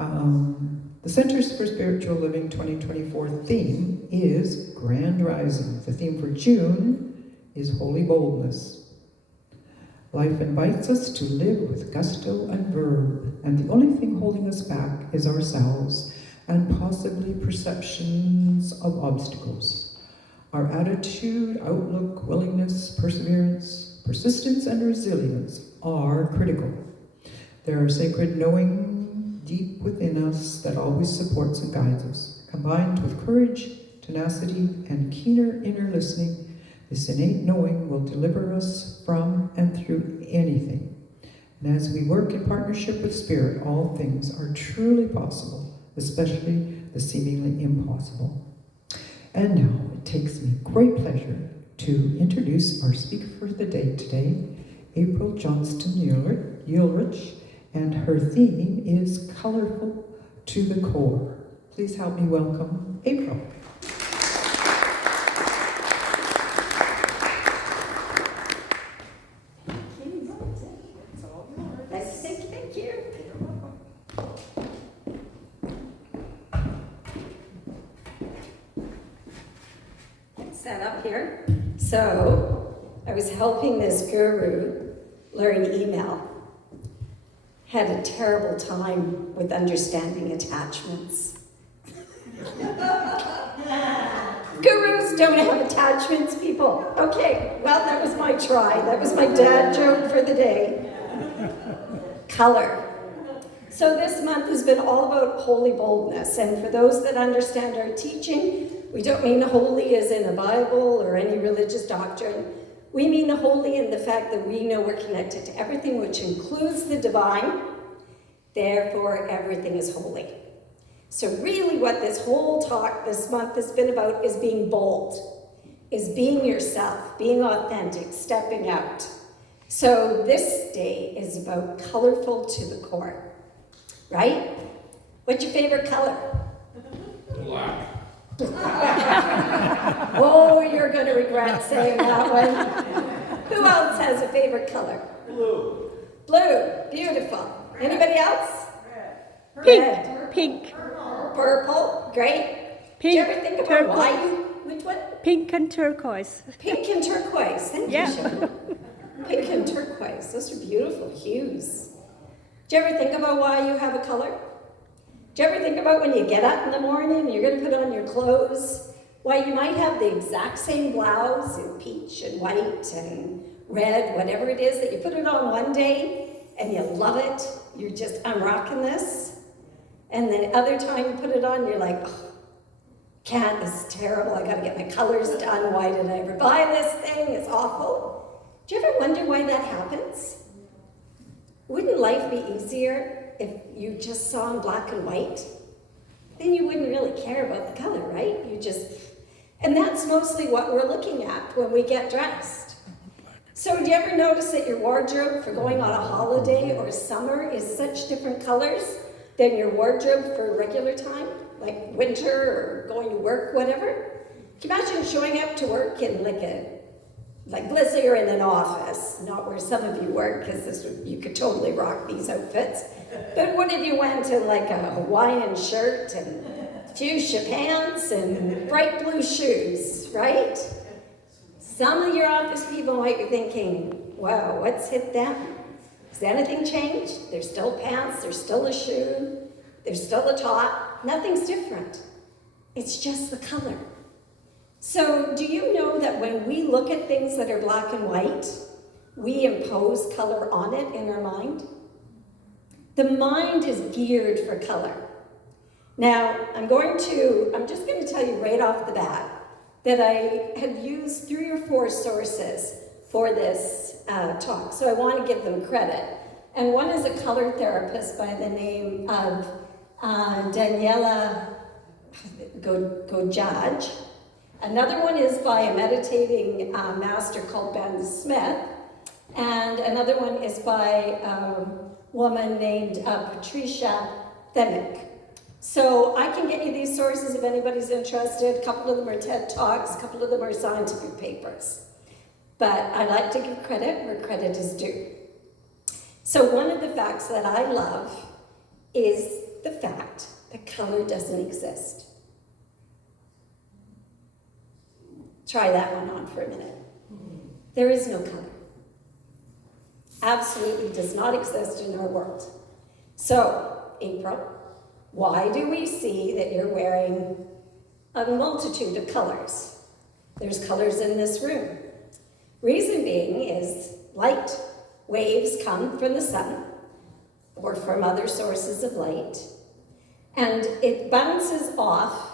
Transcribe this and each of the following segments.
The Centers for Spiritual Living 2024 theme is Grand Rising. The theme for June is Holy Boldness. Life invites us to live with gusto and verve, and the only thing holding us back is ourselves and possibly perceptions of obstacles. Our attitude, outlook, willingness, perseverance, persistence, and resilience are critical. There are sacred knowing deep within us that always supports and guides us. Combined with courage, tenacity, and keener inner listening, this innate knowing will deliver us from and through anything. And as we work in partnership with Spirit, all things are truly possible, especially the seemingly impossible. And now it takes me great pleasure to introduce our speaker for the day today, April Johnston-Ulrich, and her theme is Colorful to the Core. Please help me welcome April. Thank you. Stand up here. So, I was helping this guru learn email. Had a terrible time with understanding attachments. Gurus don't have attachments, people. Okay, well, that was my try. That was my dad joke for the day. Color. So this month has been all about holy boldness. And for those that understand our teaching, we don't mean holy as in a Bible or any religious doctrine. We mean holy in the fact that we know we're connected to everything, which includes the divine. Therefore, everything is holy. So really what this whole talk this month has been about is being bold, is being yourself, being authentic, stepping out. So this day is about colorful to the core, right? What's your favorite color? Black. Oh, you're going to regret saying that one. Who else has a favorite color? Blue. Blue, beautiful. Anybody else? Pink. Red. Pink. Purple, great. Pink. Do you ever think about Turquoise. why you, which one? Pink and turquoise. Pink and turquoise, thank Yeah. you, Sharon. Pink and turquoise, those are beautiful hues. Do you ever think about why you have a color? Do you ever think about when you get up in the morning and you're going to put on your clothes, why you might have the exact same blouse in peach and white and red, whatever it is, that you put it on one day and you love it, you're just, I'm rocking this. And then other time you put it on, you're like, oh, can't, this is terrible, I gotta get my colors done, why did I ever buy this thing, it's awful. Do you ever wonder why that happens? Wouldn't life be easier if you just saw in black and white? Then you wouldn't really care about the color, right? And that's mostly what we're looking at when we get dressed. So do you ever notice that your wardrobe for going on a holiday or summer is such different colors than your wardrobe for regular time, like winter or going to work, whatever? Can you imagine showing up to work in let's say you're in an office, not where some of you work, because you could totally rock these outfits. But what if you went in like a Hawaiian shirt and fuchsia pants and bright blue shoes, right? Some of your office people might be thinking, wow, what's hit them? Has anything changed? There's still pants, there's still a shoe, there's still a top. Nothing's different. It's just the color. So do you know that when we look at things that are black and white, we impose color on it in our mind? The mind is geared for color. Now, I'm just going to tell you right off the bat that I had used 3 or 4 sources for this talk, so I want to give them credit. And one is a color therapist by the name of Daniela Gojaj. Another one is by a meditating master called Ben Smith. And another one is by a woman named Patricia Thenick. So I can get you these sources if anybody's interested. A couple of them are TED Talks, a couple of them are scientific papers. But I like to give credit where credit is due. So one of the facts that I love is the fact color doesn't exist. Try that one on for a minute. There is no color. Absolutely does not exist in our world. So, April, why do we see that you're wearing a multitude of colors? There's colors in this room. Reason being is light waves come from the sun or from other sources of light, and it bounces off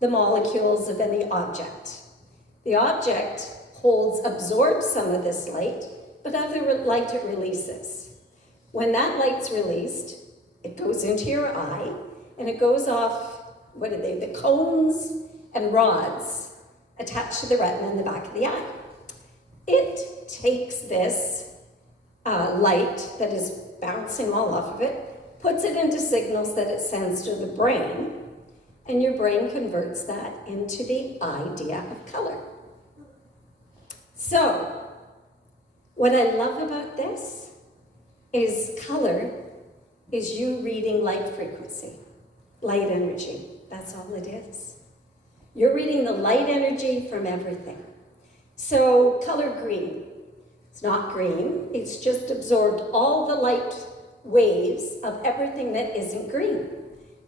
the molecules of any object. The object absorbs some of this light, but other light it releases. When that light's released, it goes into your eye, and it goes off, the cones and rods attached to the retina in the back of the eye. It takes this light that is bouncing all off of it, puts it into signals that it sends to the brain, and your brain converts that into the idea of color. So, what I love about this is color is you reading light frequency, light energy. That's all it is. You're reading the light energy from everything. So, color green. It's not green, it's just absorbed all the light waves of everything that isn't green,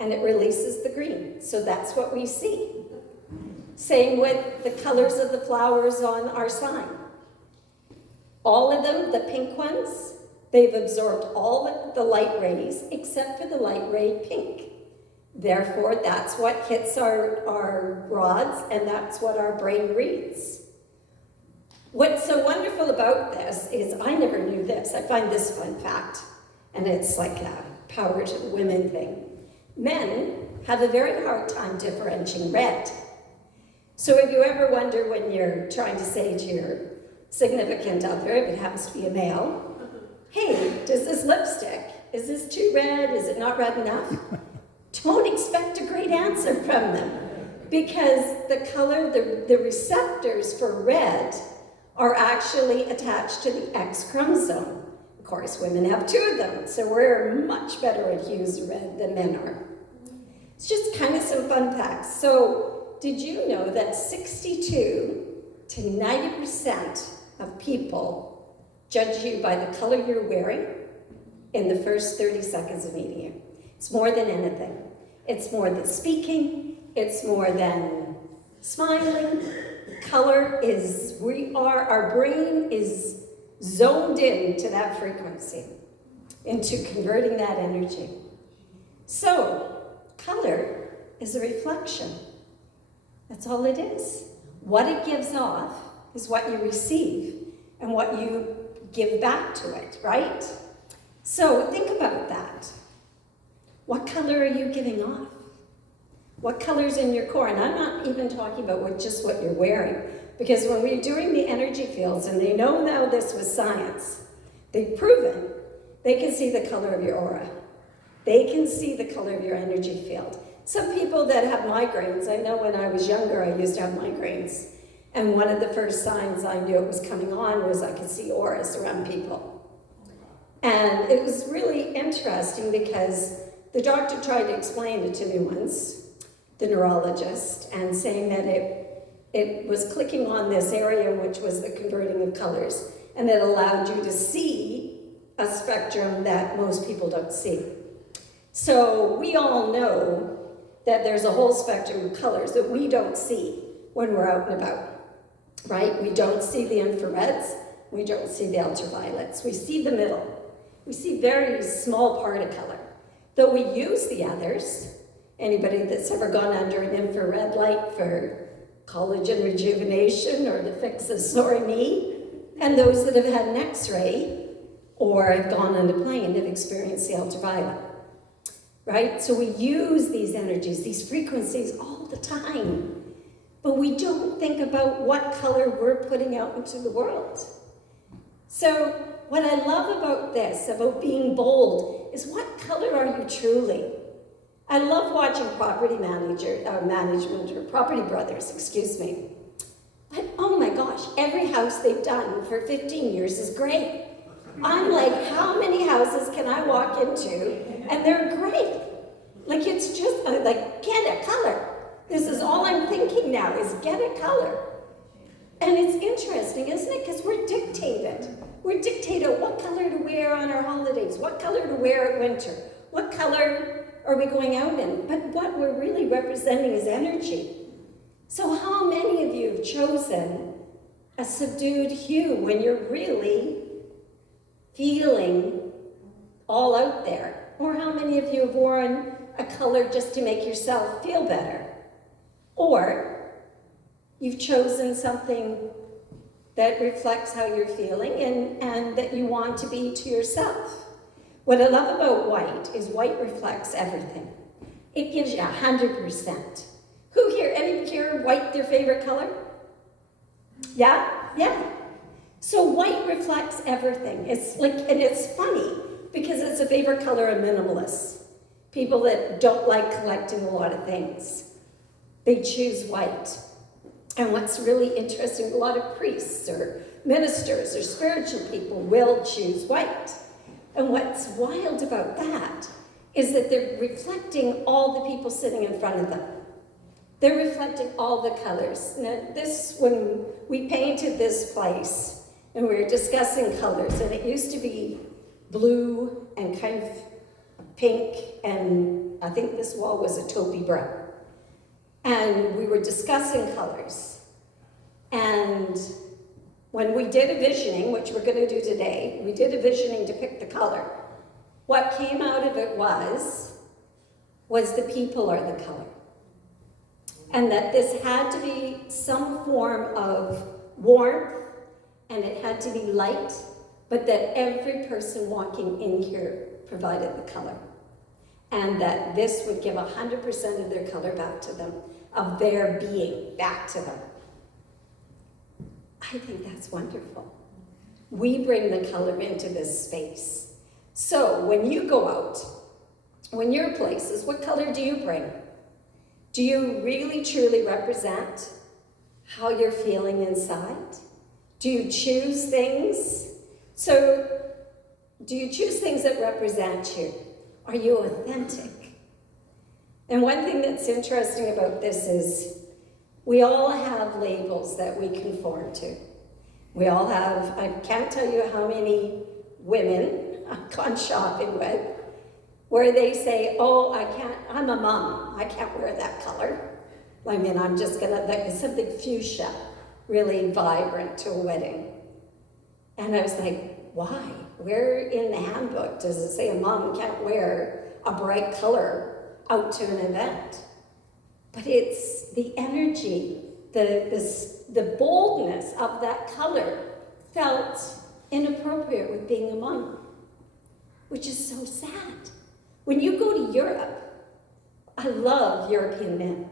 and it releases the green. So that's what we see. Same with the colors of the flowers on our sign. All of them, the pink ones, they've absorbed all the light rays except for the light ray pink. Therefore, that's what hits our rods, and that's what our brain reads. What's so wonderful about this is I never knew this. I find this fun fact, and it's like a power to the women thing. Men have a very hard time differentiating red. So if you ever wonder when you're trying to say to your significant other, if it happens to be a male, hey, does this lipstick, is this too red? Is it not red enough? Don't expect a great answer from them, because the color, the receptors for red are actually attached to the X chromosome. Of course, women have two of them, so we're much better at hues of red than men are. It's just kind of some fun facts. So, did you know that 62 to 90% of people judge you by the color you're wearing in the first 30 seconds of meeting you? It's more than anything. It's more than speaking. It's more than smiling. Color is, our brain is zoned in to that frequency, into converting that energy. So, color is a reflection. That's all it is. What it gives off is what you receive and what you give back to it, right? So, think about that. What color are you giving off? What color's in your core? And I'm not even talking about just what you're wearing, because when we're doing the energy fields, and they know now this was science, they've proven they can see the color of your aura. They can see the color of your energy field. Some people that have migraines, I know when I was younger, I used to have migraines, and one of the first signs I knew it was coming on was I could see auras around people. And it was really interesting because the doctor tried to explain it to me once, the neurologist, and saying that it was clicking on this area, which was the converting of colors, and it allowed you to see a spectrum that most people don't see. So we all know that there's a whole spectrum of colors that we don't see when we're out and about, right? We don't see the infrareds, we don't see the ultraviolets, we see the middle. We see very small part of color. Though we use the others, anybody that's ever gone under an infrared light for collagen rejuvenation or to fix a sore knee, and those that have had an x-ray or have gone on a plane have experienced the ultraviolet, right? So we use these energies, these frequencies all the time, but we don't think about what color we're putting out into the world. So what I love about this, about being bold, is what color are you truly? I love watching property management, or Property Brothers, excuse me. But oh my gosh, every house they've done for 15 years is gray. I'm like, how many houses can I walk into and they're gray? Like, it's just I'm like, get a color. This is all I'm thinking now is get a color. And it's interesting, isn't it? Because we're dictated. We're dictated what color to wear on our holidays, what color to wear at winter, what color are we going out in? But what we're really representing is energy. So how many of you have chosen a subdued hue when you're really feeling all out there? Or how many of you have worn a color just to make yourself feel better? Or you've chosen something that reflects how you're feeling and that you want to be to yourself. What I love about white is white reflects everything. It gives you 100%. Who here, any here, white their favorite color? Yeah? Yeah. So white reflects everything. It's like, and it's funny because it's a favorite color of minimalists. People that don't like collecting a lot of things. They choose white. And what's really interesting, a lot of priests or ministers or spiritual people will choose white. And what's wild about that is that they're reflecting all the people sitting in front of them. They're reflecting all the colors. Now this, when we painted this place and we were discussing colors, and it used to be blue and kind of pink, and I think this wall was a taupey brown. And we were discussing colors. And when we did a visioning, which we're going to do today, we did a visioning to pick the color. What came out of it was the people are the color. And that this had to be some form of warmth, and it had to be light, but that every person walking in here provided the color. And that this would give 100% of their color back to them, of their being back to them. I think that's wonderful. We bring the color into this space. So when you go out, when you're places, what color do you bring? Do you really truly represent how you're feeling inside? Do you choose things? So do you choose things that represent you? Are you authentic? And one thing that's interesting about this is we all have labels that we conform to. We all have, I can't tell you how many women I've gone shopping with where they say, oh, I'm a mom, I can't wear that color. I mean, I'm just gonna, like something fuchsia, really vibrant to a wedding. And I was like, why? Where in the handbook does it say a mom can't wear a bright color out to an event? But it's the energy, the boldness of that color felt inappropriate with being a mom, which is so sad. When you go to Europe, I love European men.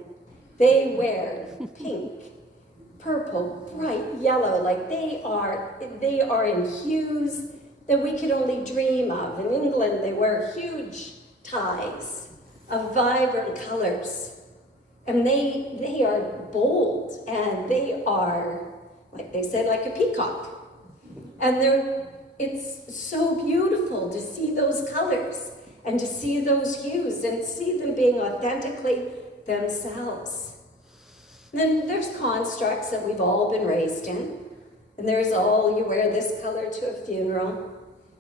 They wear pink, purple, bright yellow, like they are in hues that we could only dream of. In England, they wear huge ties of vibrant colors. And they are bold, and they are, like they said, like a peacock. And it's so beautiful to see those colors and to see those hues and see them being authentically themselves. And then there's constructs that we've all been raised in. And there's you wear this color to a funeral,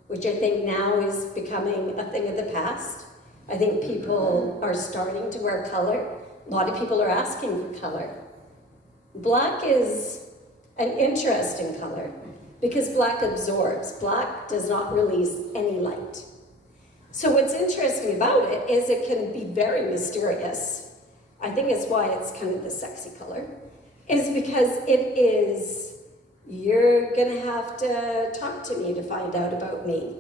which I think now is becoming a thing of the past. I think people are starting to wear color. A lot of people are asking for color. Black is an interesting color because black absorbs. Black does not release any light. So what's interesting about it is it can be very mysterious. I think it's why it's kind of the sexy color, is because you're gonna have to talk to me to find out about me.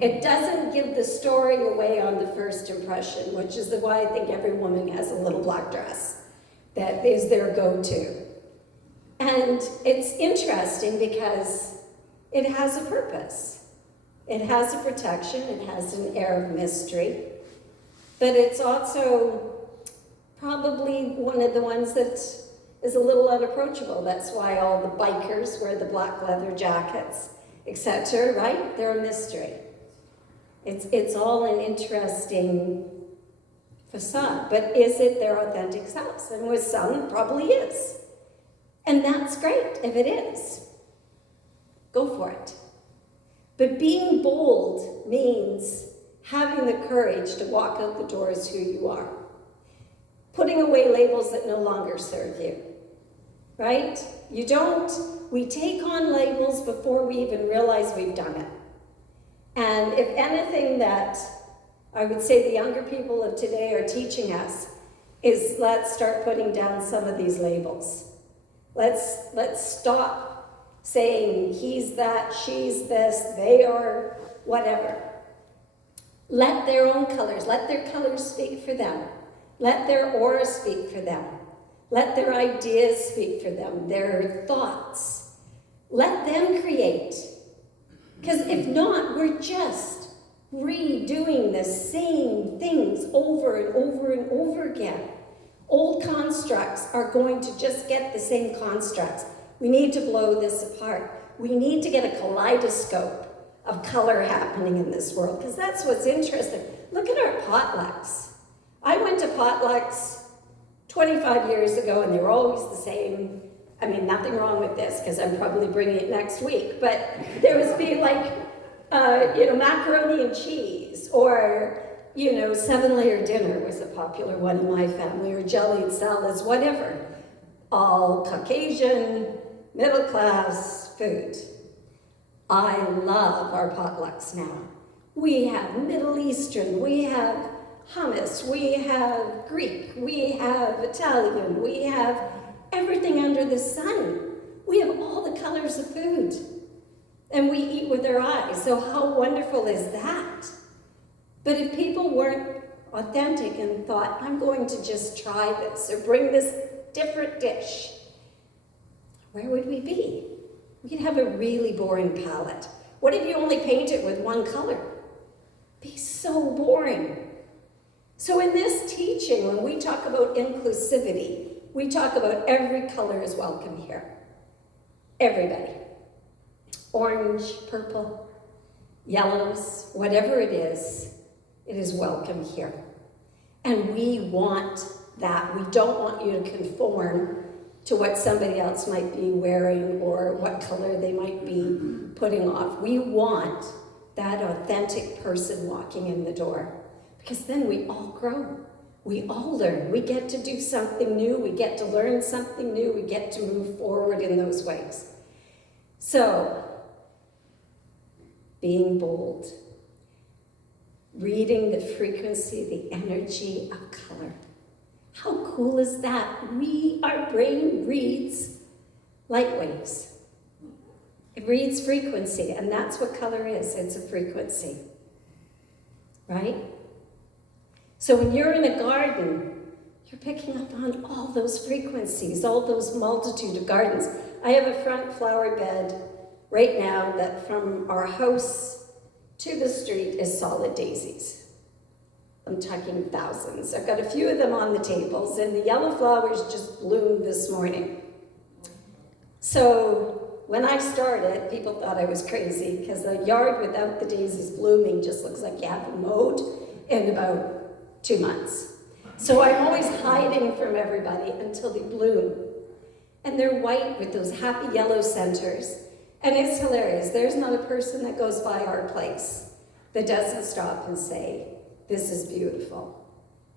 It doesn't give the story away on the first impression, which is why I think every woman has a little black dress that is their go-to. And it's interesting because it has a purpose. It has a protection, it has an air of mystery, but it's also probably one of the ones that is a little unapproachable. That's why all the bikers wear the black leather jackets, etc., right? They're a mystery. It's all an interesting facade, but is it their authentic selves? And with some, it probably is. And that's great if it is. Go for it. But being bold means having the courage to walk out the door as who you are. Putting away labels that no longer serve you. Right? We take on labels before we even realize we've done it. And if anything that I would say the younger people of today are teaching us is let's start putting down some of these labels. Let's stop saying he's that, she's this, they are whatever. Let their own colors, let their colors speak for them. Let their aura speak for them. Let their ideas speak for them, their thoughts. Let them create. Because if not, we're just redoing the same things over and over and over again. Old constructs are going to just get the same constructs. We need to blow this apart. We need to get a kaleidoscope of color happening in this world, because that's what's interesting. Look at our potlucks. I went to potlucks 25 years ago, and they were always the same. I mean, nothing wrong with this, because I'm probably bringing it next week, but there was be like, macaroni and cheese, or, 7-layer dinner was a popular one in my family, or jellied salads, whatever. All Caucasian, middle class food. I love our potlucks now. We have Middle Eastern, we have hummus, we have Greek, we have Italian, we have everything under the sun. We have all the colors of food. And we eat with our eyes. So how wonderful is that? But if people weren't authentic and thought, I'm going to just try this or bring this different dish, where would we be? We'd have a really boring palette. What if you only painted with one color? It'd be so boring. So in this teaching, when we talk about inclusivity, we talk about every color is welcome here. Everybody. Orange, purple, yellows, whatever it is welcome here. And we want that. We don't want you to conform to what somebody else might be wearing or what color they might be putting off. We want that authentic person walking in the door, because then we all grow. We all learn. We get to do something new. We get to learn something new. We get to move forward in those ways. So, being bold, reading the frequency, the energy of color. How cool is that? Our brain reads light waves. It reads frequency, and that's what color is. It's a frequency, right? So when you're in a garden, you're picking up on all those frequencies, all those multitude of gardens. I have a front flower bed right now that from our house to the street is solid daisies. I'm talking thousands. I've got a few of them on the tables, and the yellow flowers just bloomed this morning. So when I started, people thought I was crazy, because a yard without the daisies blooming just looks like you haven't mowed in about 2 months. So I'm always hiding from everybody until they bloom. And they're white with those happy yellow centers. And it's hilarious. There's not a person that goes by our place that doesn't stop and say, this is beautiful.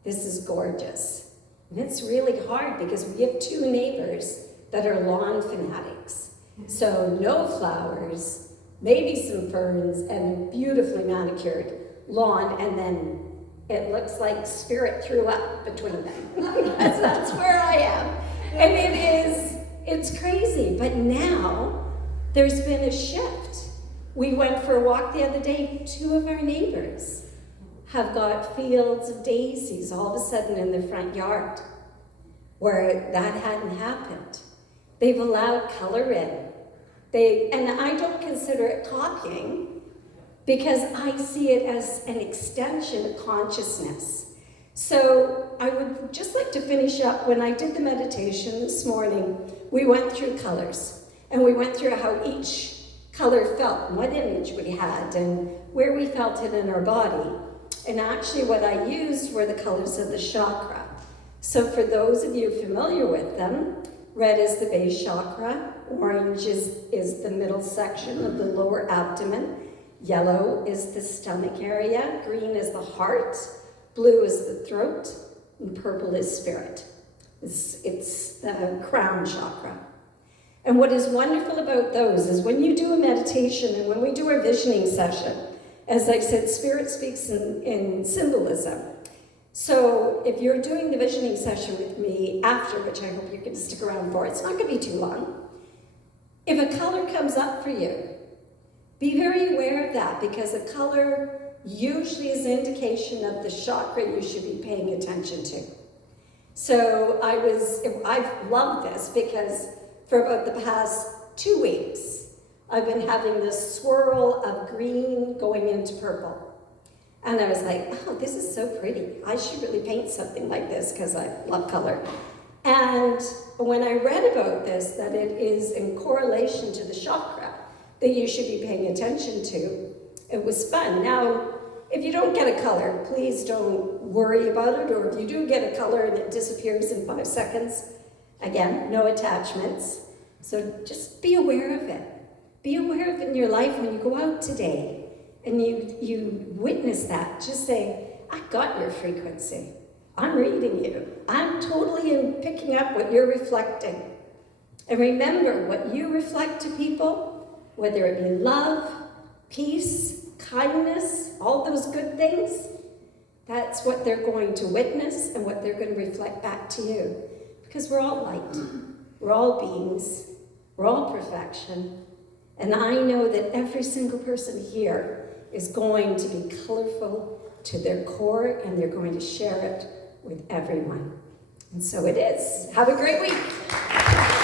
This is gorgeous. And it's really hard because we have 2 neighbors that are lawn fanatics. So no flowers, maybe some ferns, and a beautifully manicured lawn, and then it looks like spirit threw up between them. Because that's where I am. And it's crazy. But now there's been a shift. We went for a walk the other day. 2 of our neighbors have got fields of daisies all of a sudden in their front yard, where that hadn't happened. They've allowed color in. And I don't consider it copying, because I see it as an extension of consciousness. So I would just like to finish up. When I did the meditation this morning, we went through colors, and we went through how each color felt, and what image we had, and where we felt it in our body. And actually what I used were the colors of the chakra. So for those of you familiar with them, red is the base chakra, orange is the middle section of the lower abdomen, yellow is the stomach area, green is the heart, blue is the throat, and purple is spirit. It's the crown chakra. And what is wonderful about those is when you do a meditation and when we do our visioning session, as I said, spirit speaks in symbolism. So if you're doing the visioning session with me after, which I hope you're going to stick around for, it's not going to be too long. If a color comes up for you, be very aware of that, because a color usually is an indication of the chakra you should be paying attention to. So I've loved this because for about the past 2 weeks, I've been having this swirl of green going into purple. And I was like, oh, this is so pretty. I should really paint something like this because I love color. And when I read about this, that it is in correlation to the chakra that you should be paying attention to, it was fun. Now, if you don't get a color, please don't worry about it, or if you do get a color and it disappears in 5 seconds, again, no attachments. So just be aware of it. Be aware of it in your life when you go out today and you witness that. Just say, I got your frequency. I'm reading you. I'm totally picking up what you're reflecting. And remember, what you reflect to people, whether it be love, peace, kindness, all those good things, that's what they're going to witness and what they're going to reflect back to you. Because we're all light. We're all beings. We're all perfection. And I know that every single person here is going to be colorful to their core, and they're going to share it with everyone. And so it is. Have a great week.